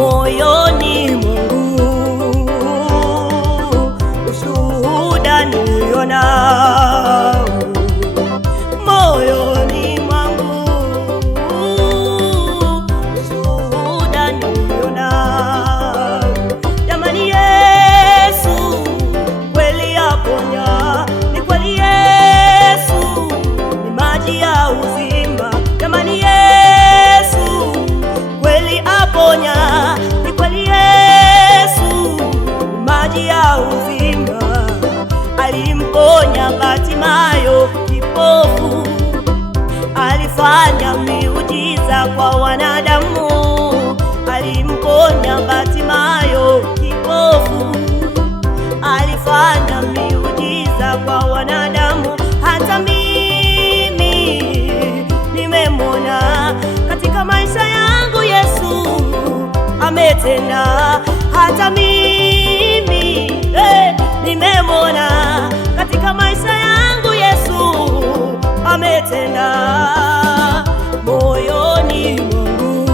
moyoni mwangu, ushuhuda nilionao moyoni mwangu, ushuhuda nilionao. Jamani, Yesu kweli aponya, ni kweli Yesu ni maji ya uzima. Jamani, Yesu kweli aponya, ni kweli Yesu ni maji ya uzima. Alimponya Bartimayo kipofu, alifanya miujiza kwa wanadamu. Alimponya Bartimayo kipofu, alifanya miujiza kwa wanadamu. Hata mimi nimemwona katika maisha yangu, Yesu ametenda. Hata mimi nimemwona katika maisha yangu, Yesu ametenda. Moyoni mwangu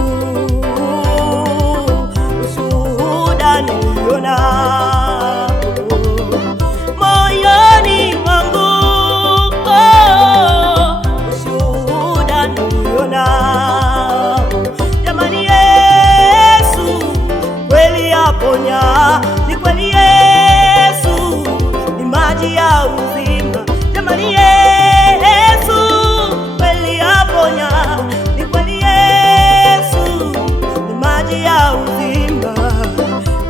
ushuhuda nilionao, moyoni mwangu ushuhuda nilionao. Jamani, Yesu kweli aponya, ni kweli Yesu ni maji ya uzima. Jamani, Yesu kweli aponya, ni kweli Yesu ni maji ya uzima.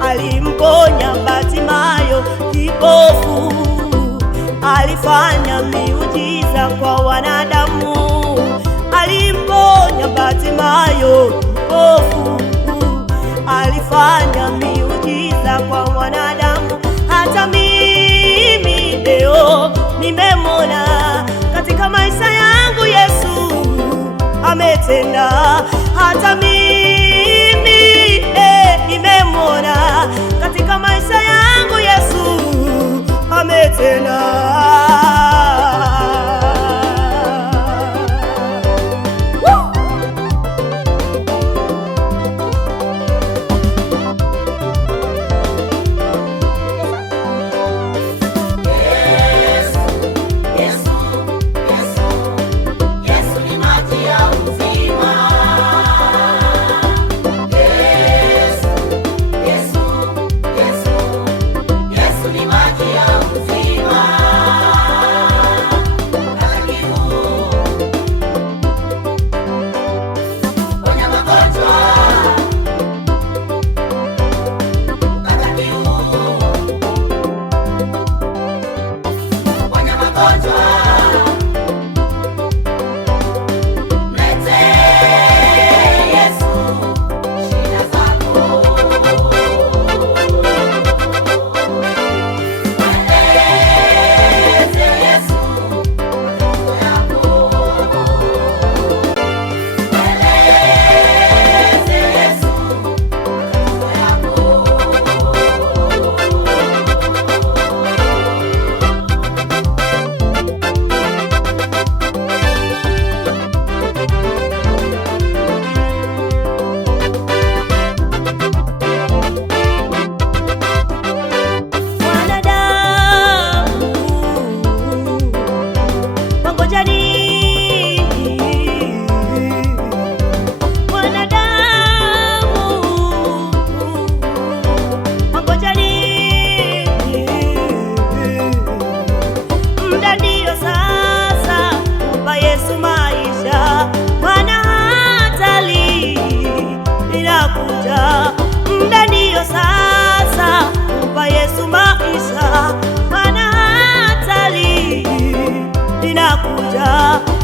Alimponya Bartimayo kipofu, alifanya miujiza kwa wanadamu. Alimponya Bartimayo kipofu, alifanya miujiza kwa wanadamu. Hata mimi leo nimemwona katika maisha yangu, Yesu ametenda. Hata mimi nimemwona katika maisha yangu, Yesu ametenda.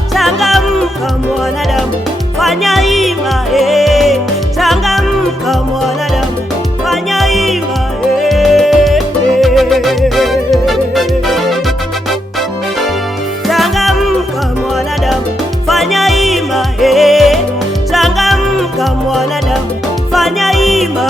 Changamka mwanadamu, fanya hima, changamka mwanadamu, fanya hima, changamka mwanadamu, fanya hima, changamka mwanadamu, fanya hima,